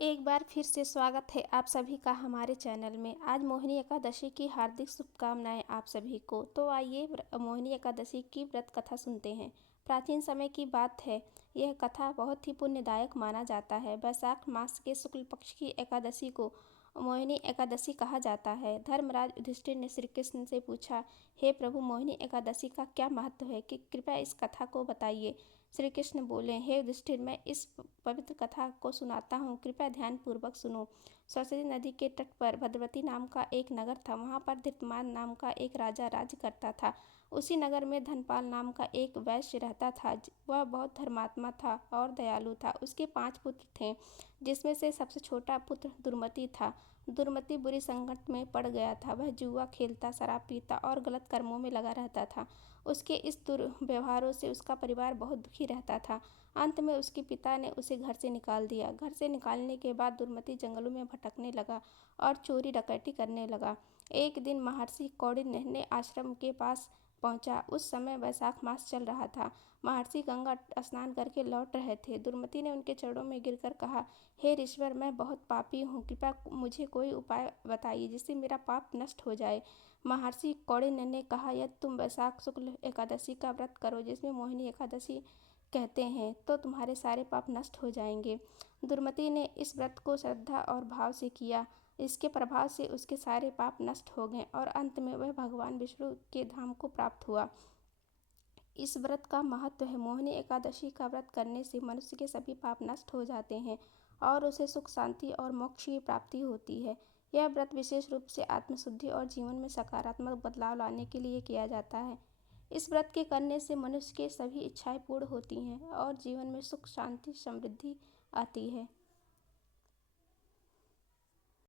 एक बार फिर से स्वागत है आप सभी का हमारे चैनल में। आज मोहिनी एकादशी की हार्दिक शुभकामनाएं आप सभी को। तो आइए मोहिनी एकादशी की व्रत कथा सुनते हैं। प्राचीन समय की बात है, यह कथा बहुत ही पुण्यदायक माना जाता है। वैशाख मास के शुक्ल पक्ष की एकादशी को मोहिनी एकादशी कहा जाता है। धर्मराज युधिष्ठिर ने श्री कृष्ण से पूछा, हे प्रभु, मोहिनी एकादशी का क्या महत्व है कि कृपया इस कथा को बताइए। श्री कृष्ण बोले, हे युधिष्ठिर, मैं इस पवित्र कथा को सुनाता हूँ, कृपया ध्यान पूर्वक सुनो। सरस्वती नदी के तट पर भद्रवती नाम का एक नगर था। वहाँ पर धृतमान नाम का एक राजा राज्य करता था। उसी नगर में धनपाल नाम का एक वैश्य रहता था। वह बहुत धर्मात्मा था और दयालु था। उसके 5 पुत्र थे, जिसमें से सबसे छोटा पुत्र दुर्मति था। दुर्मति बुरी संकट में पड़ गया था। वह जुआ खेलता, शराब पीता और गलत कर्मों में लगा रहता था। उसके इस दुर्व्यवहारों से उसका परिवार बहुत दुखी रहता था। अंत में उसके पिता ने उसे घर से निकाल दिया। घर से निकालने के बाद दुर्मति जंगलों में भटकने लगा और चोरी डकैती करने लगा। एक दिन महर्षि कौंडिन्य ने आश्रम के पास पहुंचा। उस समय वैशाख मास चल रहा था। महर्षि गंगा स्नान करके लौट रहे थे। दुर्मति ने उनके चरणों में गिरकर कहा, हे ऋषिवर, मैं बहुत पापी हूँ, कृपया मुझे कोई उपाय बताइए जिससे मेरा पाप नष्ट हो जाए। महर्षि कौंडिन्य ने कहा, यदि तुम वैशाख शुक्ल एकादशी का व्रत करो, जिसमें मोहिनी एकादशी कहते हैं, तो तुम्हारे सारे पाप नष्ट हो जाएंगे। दुर्मति ने इस व्रत को श्रद्धा और भाव से किया। इसके प्रभाव से उसके सारे पाप नष्ट हो गए और अंत में वह भगवान विष्णु के धाम को प्राप्त हुआ। इस व्रत का महत्व है। मोहिनी एकादशी का व्रत करने से मनुष्य के सभी पाप नष्ट हो जाते हैं और उसे सुख, शांति और मोक्ष की प्राप्ति होती है। यह व्रत विशेष रूप से आत्मशुद्धि और जीवन में सकारात्मक बदलाव लाने के लिए किया जाता है। इस व्रत के करने से मनुष्य की सभी इच्छाएं पूर्ण होती हैं और जीवन में सुख, शांति, समृद्धि आती है।